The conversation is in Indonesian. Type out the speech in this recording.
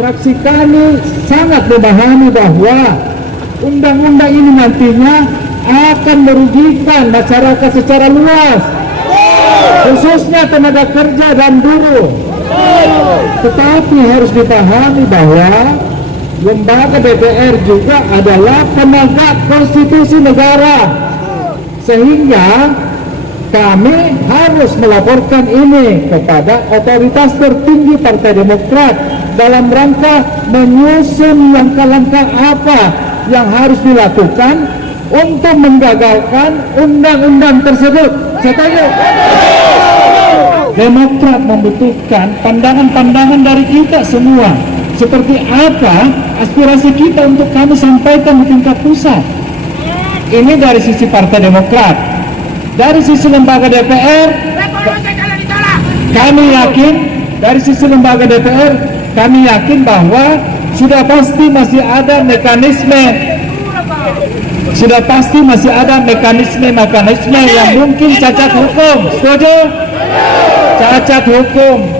Fraksi kami sangat memahami bahwa undang-undang ini nantinya akan merugikan masyarakat secara luas, khususnya tenaga kerja dan buruh. Tetapi harus dipahami bahwa lembaga DPR juga adalah penegak konstitusi negara, sehingga kami harus melaporkan ini kepada otoritas tertinggi Partai Demokrat dalam rangka menyusun langkah-langkah apa yang harus dilakukan untuk menggagalkan undang-undang tersebut. Setuju? Demokrat membutuhkan pandangan-pandangan dari kita semua. Seperti apa aspirasi kita untuk kami sampaikan di tingkat pusat. Ini dari sisi Partai Demokrat. Dari sisi lembaga DPR, kami yakin, dari sisi lembaga DPR, kami yakin bahwa sudah pasti masih ada mekanisme yang mungkin cacat hukum. Setuju? Cacat hukum.